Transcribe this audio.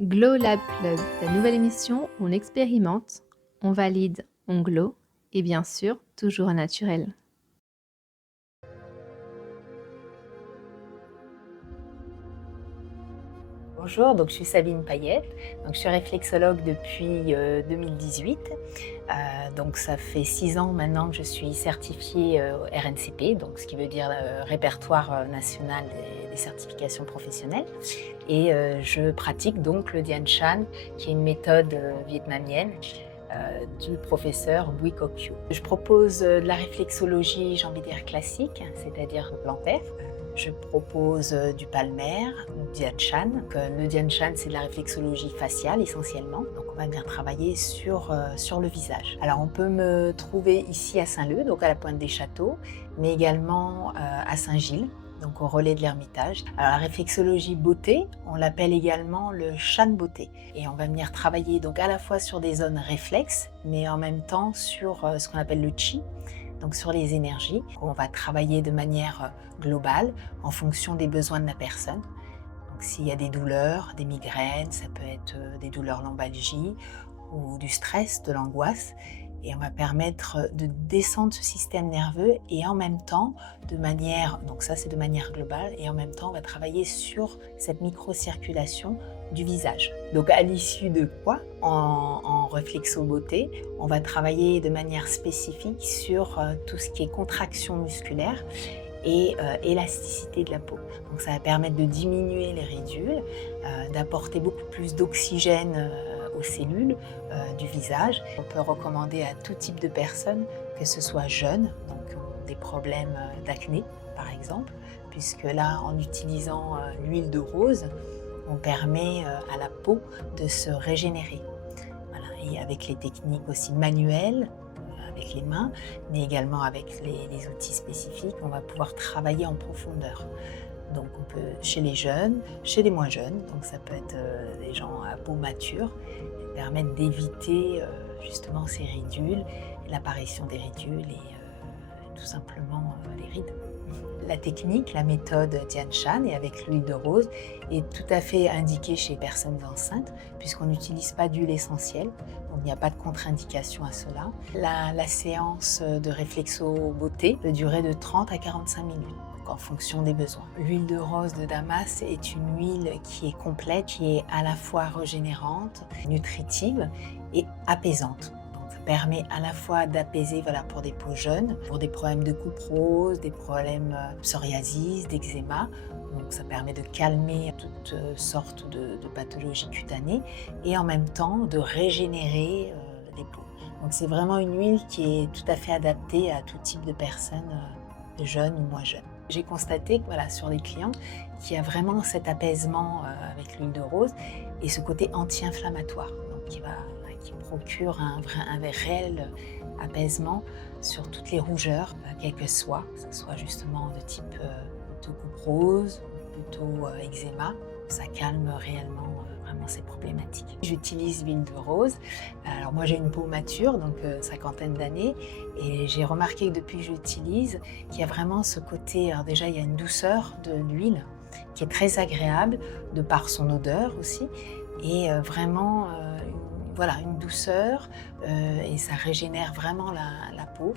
Glow Lab Club, ta nouvelle émission où on expérimente, on valide, on glow et bien sûr, toujours naturel. Bonjour, donc je suis Sabine Payette, donc je suis réflexologue depuis 2018. Donc ça fait 6 ans maintenant que je suis certifiée RNCP, donc ce qui veut dire Répertoire national des certifications professionnelles. Et je pratique donc le Dian Shan, qui est une méthode vietnamienne du professeur Bui Coc Thieu. Je propose de la réflexologie, j'ai envie de dire classique, c'est-à-dire plantaire. Je propose du palmer, du Dian Shan. Le Dian Shan, c'est de la réflexologie faciale essentiellement. Donc on va bien travailler sur le visage. Alors on peut me trouver ici à Saint-Leu, donc à la Pointe des Châteaux, mais également à Saint-Gilles, donc au relais de l'Ermitage. Alors la réflexologie beauté, on l'appelle également le Shan beauté. Et on va venir travailler donc à la fois sur des zones réflexes, mais en même temps sur ce qu'on appelle le Qi, donc sur les énergies. On va travailler de manière globale en fonction des besoins de la personne. Donc s'il y a des douleurs, des migraines, ça peut être des douleurs lombalgie ou du stress, de l'angoisse. Et on va permettre de descendre ce système nerveux et en même temps, donc ça c'est de manière globale, et en même temps on va travailler sur cette microcirculation du visage. Donc à l'issue de quoi, en réflexo-beauté, on va travailler de manière spécifique sur tout ce qui est contraction musculaire et élasticité de la peau. Donc ça va permettre de diminuer les ridules, d'apporter beaucoup plus d'oxygène aux cellules du visage. On peut recommander à tout type de personnes, que ce soit jeunes, donc qui ont des problèmes d'acné par exemple, puisque là en utilisant l'huile de rose, on permet à la peau de se régénérer. Voilà. Et avec les techniques aussi manuelles, avec les mains, mais également avec les outils spécifiques, on va pouvoir travailler en profondeur. Donc on peut chez les jeunes, chez les moins jeunes, donc ça peut être des gens à peau mature, et permettre d'éviter justement ces ridules, l'apparition des ridules et tout simplement les rides. La technique, la méthode Dian Shan et avec l'huile de rose est tout à fait indiquée chez les personnes enceintes puisqu'on n'utilise pas d'huile essentielle, donc il n'y a pas de contre-indication à cela. La séance de réflexo beauté peut durer de 30 à 45 minutes. En fonction des besoins. L'huile de rose de Damas est une huile qui est complète, qui est à la fois régénérante, nutritive et apaisante. Donc, ça permet à la fois d'apaiser pour des peaux jeunes, pour des problèmes de coupe rose, des problèmes de psoriasis, d'eczéma. Donc ça permet de calmer toutes sortes de pathologies cutanées et en même temps de régénérer les peaux. Donc c'est vraiment une huile qui est tout à fait adaptée à tout type de personnes, jeunes ou moins jeunes. J'ai constaté que sur les clients, qu'il y a vraiment cet apaisement avec l'huile de rose et ce côté anti-inflammatoire, donc qui procure un réel apaisement sur toutes les rougeurs, quelles que soient, que ce soit justement de type plutôt coupe rose ou plutôt eczéma. Ça calme réellement vraiment ces problématiques. J'utilise l'huile de rose. Alors moi j'ai une peau mature, donc cinquantaine d'années, et j'ai remarqué que depuis que j'utilise, qu'il y a vraiment ce côté, alors déjà il y a une douceur de l'huile qui est très agréable, de par son odeur aussi, et vraiment une douceur, et ça régénère vraiment la peau.